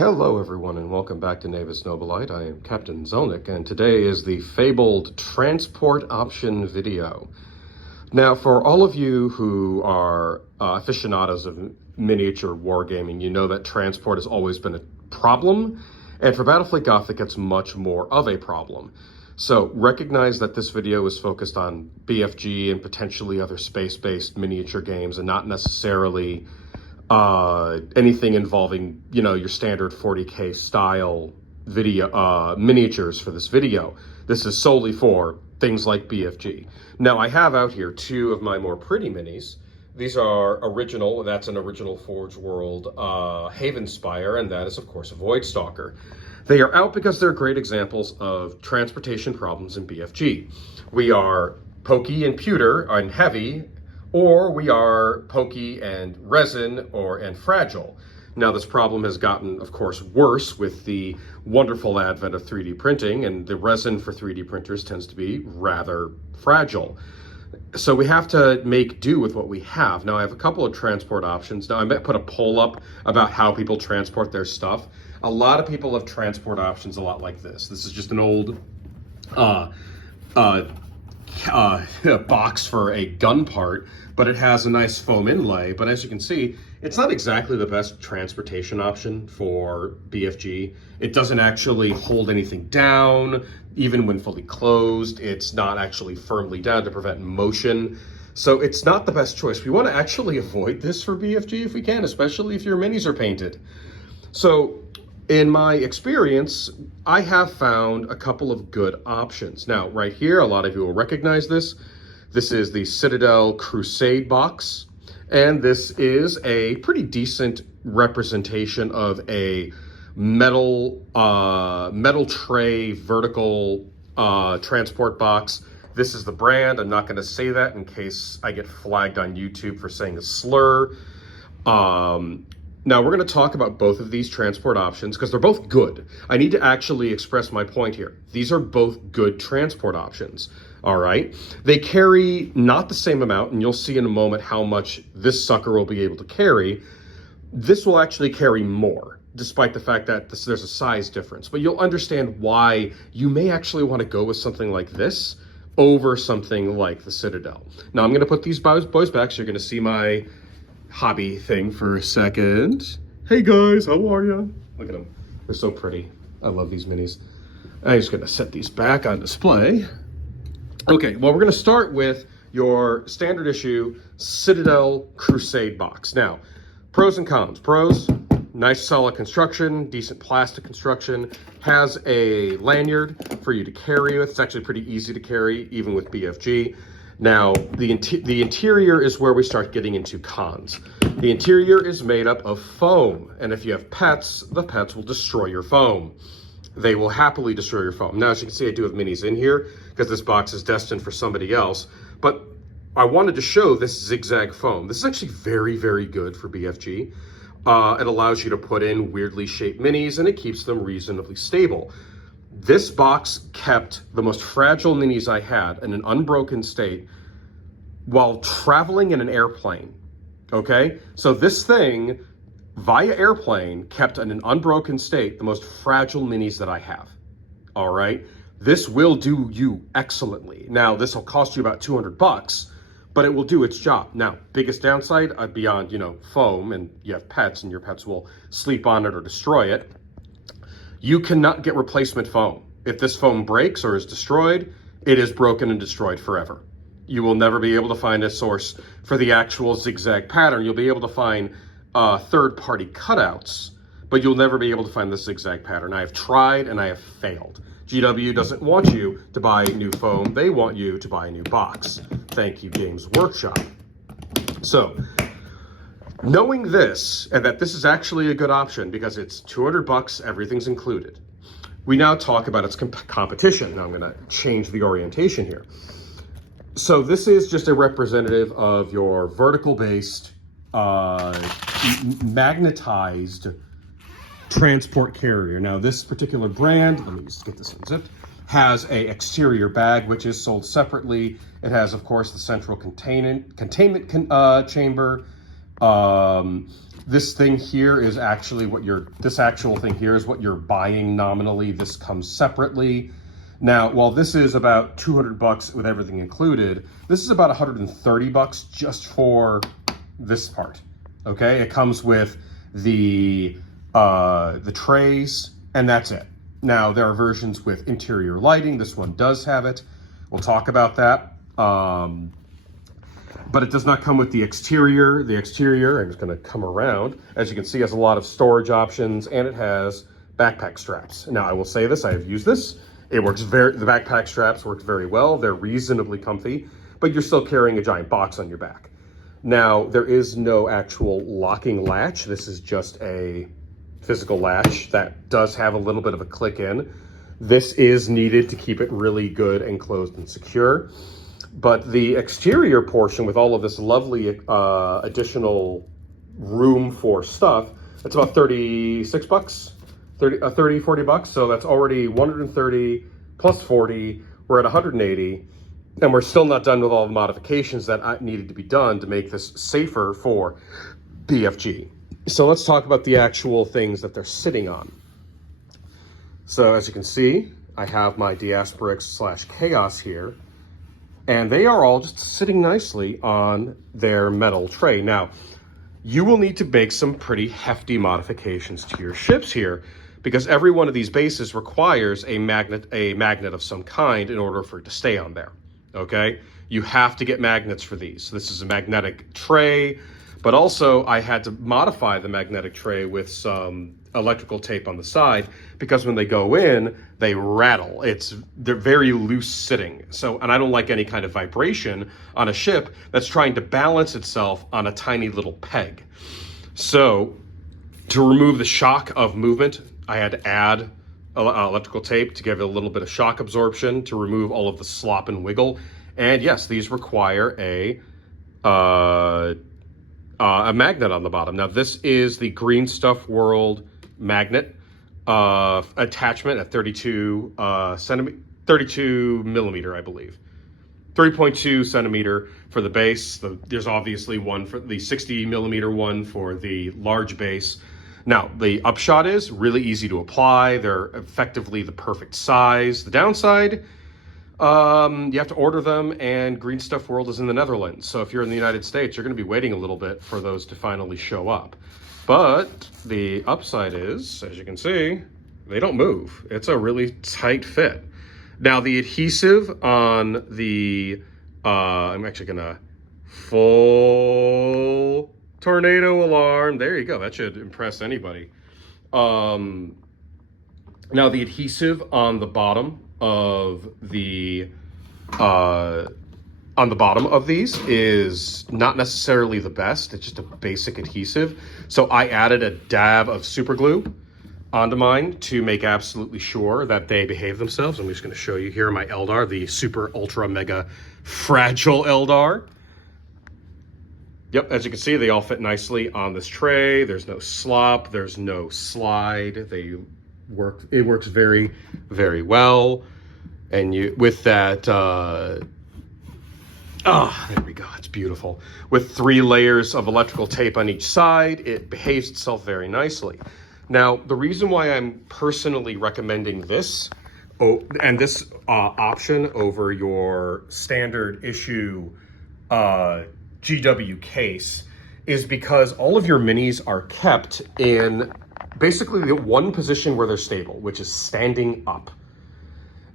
Hello everyone and welcome back to Navis Nobilite. I am Captain Zelnick and today is the fabled transport option video. Now for all of you who are aficionados of miniature wargaming, you know that transport has always been a problem, and for Battlefleet Gothic it's much more of a problem. So recognize that this video is focused on BFG and potentially other space-based miniature games and not necessarily anything involving, your standard 40K style video, miniatures for this video. This is solely for things like BFG. Now I have out here two of my more pretty minis. These are original, that's an original Forge World Havenspire, and that is of course a Voidstalker. They are out because they're great examples of transportation problems in BFG. We are pokey and pewter and heavy, or we are pokey and resin and fragile. Now this problem has gotten, of course, worse with the wonderful advent of 3D printing, and the resin for 3D printers tends to be rather fragile. So we have to make do with what we have. Now I have a couple of transport options. Now I might put a poll up about how people transport their stuff. A lot of people have transport options a lot like this. This is just an old box for a gun part, but it has a nice foam inlay. But as you can see, it's not exactly the best transportation option for BFG. It doesn't actually hold anything down. Even when fully closed, it's not actually firmly down to prevent motion. So it's not the best choice. We want to actually avoid this for BFG if we can, especially if your minis are painted. So in my experience, I have found a couple of good options. Now, right here, a lot of you will recognize this. This is the Citadel Crusade box, and this is a pretty decent representation of a metal tray vertical transport box. This is the brand. I'm not going to say that in case I get flagged on YouTube for saying a slur. Now we're going to talk about both of these transport options because they're both good. I need to actually express my point here. These are both good transport options, all right? They carry not the same amount, and you'll see in a moment how much this sucker will be able to carry. This will actually carry more, despite the fact that there's a size difference. But you'll understand why you may actually want to go with something like this over something like the Citadel. Now I'm going to put these boys back so you're going to see my hobby thing for a second. Hey guys, how are you? Look at them. They're so pretty. I love these minis. I'm just gonna set these back on display. Okay, well, we're gonna start with your standard issue Citadel Crusade box. Now, pros and cons. Pros, nice solid construction, decent plastic construction, has a lanyard for you to carry with. It's actually pretty easy to carry, even with BFG. Now, the interior is where we start getting into cons. The interior is made up of foam, and if you have pets, the pets will destroy your foam. They will happily destroy your foam. Now, as you can see, I do have minis in here because this box is destined for somebody else, but I wanted to show this zigzag foam. This is actually very, very good for BFG. It allows you to put in weirdly shaped minis, and it keeps them reasonably stable. This box kept the most fragile minis I had in an unbroken state while traveling in an airplane, okay? So this thing, via airplane, kept in an unbroken state the most fragile minis that I have, all right? This will do you excellently. Now, this will cost you about 200 bucks, but it will do its job. Now, biggest downside, beyond, foam, and you have pets, and your pets will sleep on it or destroy it, you cannot get replacement foam. If this foam breaks or is destroyed, it is broken and destroyed forever. You will never be able to find a source for the actual zigzag pattern. You'll be able to find third-party cutouts, but you'll never be able to find the zigzag pattern. I have tried and I have failed. GW doesn't want you to buy new foam. They want you to buy a new box. Thank you, Games Workshop. So, knowing this, and that this is actually a good option because it's 200 bucks, everything's included, we now talk about its competition. Now I'm gonna change the orientation here. So this is just a representative of your vertical-based, magnetized transport carrier. Now this particular brand, let me just get this unzipped, has a exterior bag, which is sold separately. It has, of course, the central containment chamber, This thing here is actually this actual thing here is what you're buying nominally. This comes separately. Now, while this is about $200 with everything included, this is about $130 just for this part, okay? It comes with the trays, and that's it. Now, there are versions with interior lighting. This one does have it. We'll talk about that. But it does not come with the exterior. The exterior, I'm just gonna come around, as you can see, has a lot of storage options, and it has backpack straps. Now, I will say this, I have used this. The backpack straps work very well. They're reasonably comfy, but you're still carrying a giant box on your back. Now, there is no actual locking latch. This is just a physical latch that does have a little bit of a click in. This is needed to keep it really good and closed and secure. But the exterior portion with all of this lovely additional room for stuff, it's about $36, 40 bucks. So that's already 130 plus 40. We're at 180. And we're still not done with all the modifications that needed to be done to make this safer for BFG. So let's talk about the actual things that they're sitting on. So as you can see, I have my Diasporix/Chaos here. And they are all just sitting nicely on their metal tray. Now, you will need to make some pretty hefty modifications to your ships here, because every one of these bases requires a magnet of some kind in order for it to stay on there, okay? You have to get magnets for these. So this is a magnetic tray, but also I had to modify the magnetic tray with some electrical tape on the side, because when they go in, they rattle. They're very loose sitting. So, and I don't like any kind of vibration on a ship that's trying to balance itself on a tiny little peg. So to remove the shock of movement, I had to add electrical tape to give it a little bit of shock absorption to remove all of the slop and wiggle. And yes, these require a magnet on the bottom. Now this is the Green Stuff World magnet attachment at 32 millimeter, I believe. 3.2 centimeter for the base. There's obviously one for the 60 millimeter one for the large base. Now, the upshot is really easy to apply. They're effectively the perfect size. The downside, you have to order them, and Green Stuff World is in the Netherlands. So if you're in the United States, you're going to be waiting a little bit for those to finally show up. But the upside is, as you can see, they don't move. It's a really tight fit. Now, the adhesive on the, I'm actually going to full tornado alarm. There you go. That should impress anybody. Now, the adhesive on the bottom of these is not necessarily the best. It's just a basic adhesive. So I added a dab of super glue onto mine to make absolutely sure that they behave themselves. I'm just going to show you here my Eldar, the super ultra mega fragile Eldar. Yep, as you can see, they all fit nicely on this tray. There's no slop, there's no slide. It works very, very well. And with that, there we go, it's beautiful. With 3 layers of electrical tape on each side, it behaves itself very nicely. Now, the reason why I'm personally recommending this, and this option over your standard issue GW case, is because all of your minis are kept in basically the one position where they're stable, which is standing up.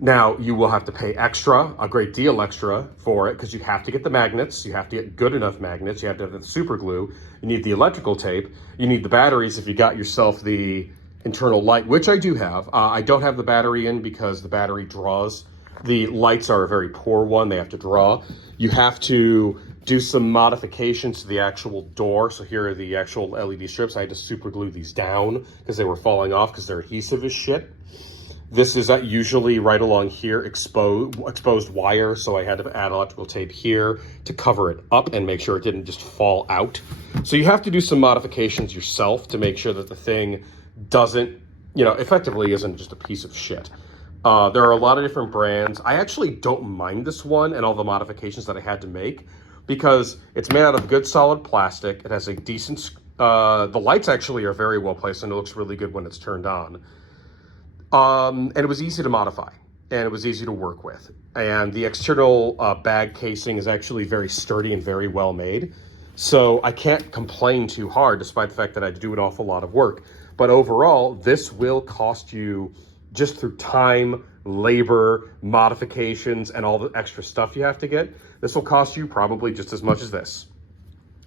Now, you will have to pay extra, a great deal extra for it, because you have to get the magnets, you have to get good enough magnets, you have to have the super glue, you need the electrical tape, you need the batteries if you got yourself the internal light, which I do have. I don't have the battery in because the battery draws. The lights are a very poor one, they have to draw. You have to do some modifications to the actual door. So here are the actual LED strips. I had to super glue these down because they were falling off because they're adhesive as shit. This is usually right along here, exposed wire, so I had to add electrical tape here to cover it up and make sure it didn't just fall out. So you have to do some modifications yourself to make sure that the thing doesn't, effectively isn't just a piece of shit. There are a lot of different brands. I actually don't mind this one and all the modifications that I had to make, because it's made out of good solid plastic. It has a decent, the lights actually are very well placed, and it looks really good when it's turned on. And it was easy to modify, and it was easy to work with. And the external bag casing is actually very sturdy and very well made. So I can't complain too hard, despite the fact that I do an awful lot of work. But overall, this will cost you, just through time, labor, modifications, and all the extra stuff you have to get, this will cost you probably just as much as this,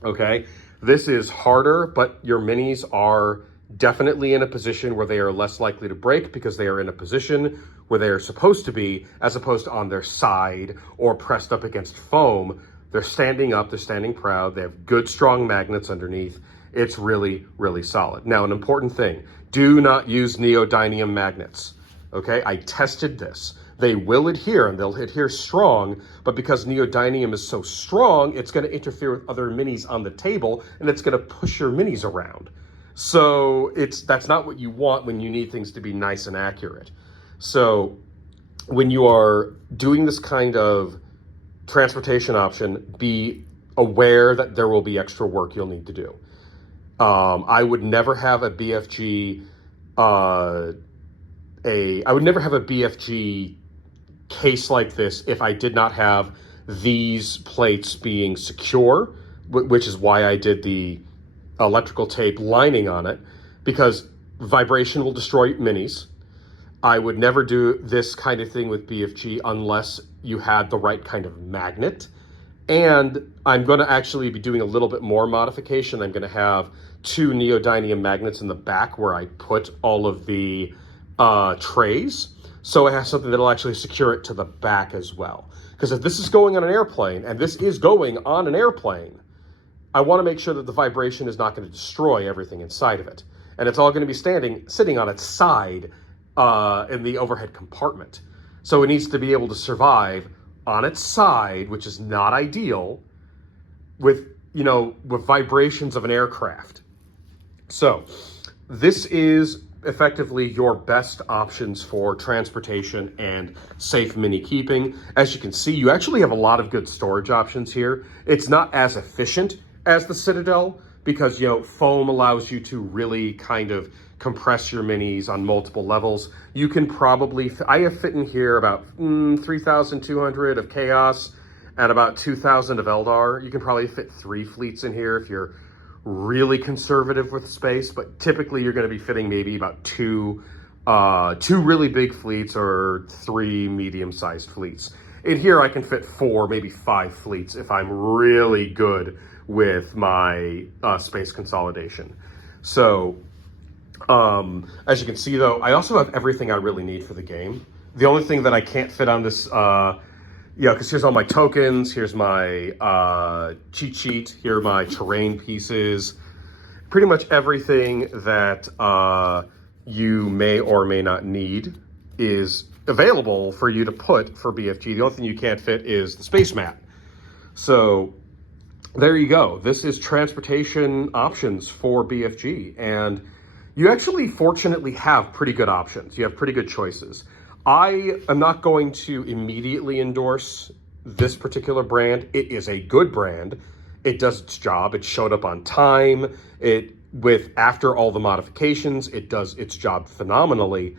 okay? This is harder, but your minis are definitely in a position where they are less likely to break because they are in a position where they are supposed to be, as opposed to on their side or pressed up against foam. They're standing up, they're standing proud, they have good, strong magnets underneath. It's really, really solid. Now, an important thing, do not use neodymium magnets. Okay, I tested this. They will adhere, and they'll adhere strong, but because neodymium is so strong, it's going to interfere with other minis on the table, and it's going to push your minis around. So that's not what you want when you need things to be nice and accurate. So when you are doing this kind of transportation option, be aware that there will be extra work you'll need to do. I would never have a BFG I would never have a BFG case like this if I did not have these plates being secure, which is why I did the electrical tape lining on it, because vibration will destroy minis. I would never do this kind of thing with BFG unless you had the right kind of magnet. And I'm going to actually be doing a little bit more modification. I'm going to have 2 neodymium magnets in the back where I put all of the trays, so I have something that'll actually secure it to the back as well. Because if this is going on an airplane, and this is going on an airplane, I want to make sure that the vibration is not going to destroy everything inside of it. And it's all going to be sitting on its side in the overhead compartment. So it needs to be able to survive on its side, which is not ideal, with vibrations of an aircraft. So this is effectively your best options for transportation and safe mini keeping. As you can see, you actually have a lot of good storage options here. It's not as efficient as the Citadel because, foam allows you to really kind of compress your minis on multiple levels. You can probably, I have fit in here about 3,200 of Chaos and about 2,000 of Eldar. You can probably fit 3 fleets in here if you're really conservative with space, but typically you're going to be fitting maybe about two really big fleets or 3 medium-sized fleets. In here I can fit 4, maybe 5 fleets if I'm really good with my space consolidation. So as you can see though, I also have everything I really need for the game. The only thing that I can't fit on this because here's all my tokens, here's my cheat sheet, here are my terrain pieces. Pretty much everything that you may or may not need is available for you to put for BFG. The only thing you can't fit is the space mat. So there you go. This is transportation options for BFG. And you actually fortunately have pretty good options. You have pretty good choices. I am not going to immediately endorse this particular brand. It is a good brand. It does its job. It showed up on time. After all the modifications, it does its job phenomenally,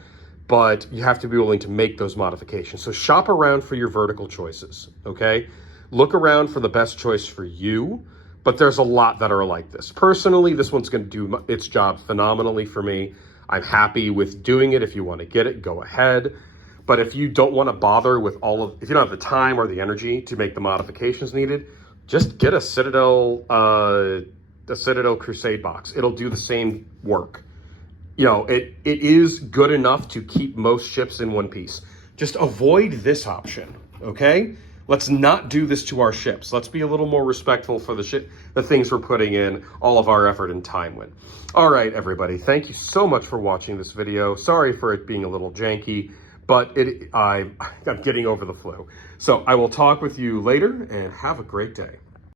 but you have to be willing to make those modifications. So shop around for your vertical choices, okay? Look around for the best choice for you, but there's a lot that are like this. Personally, this one's going to do its job phenomenally for me. I'm happy with doing it. If you want to get it, go ahead. But if you don't want to bother with if you don't have the time or the energy to make the modifications needed, just get a Citadel Crusade box. It'll do the same work. It is good enough to keep most ships in one piece. Just avoid this option, okay? Let's not do this to our ships. Let's be a little more respectful for the things we're putting in all of our effort and time with. All right, everybody, thank you so much for watching this video. Sorry for it being a little janky, but I'm getting over the flu. So I will talk with you later, and have a great day.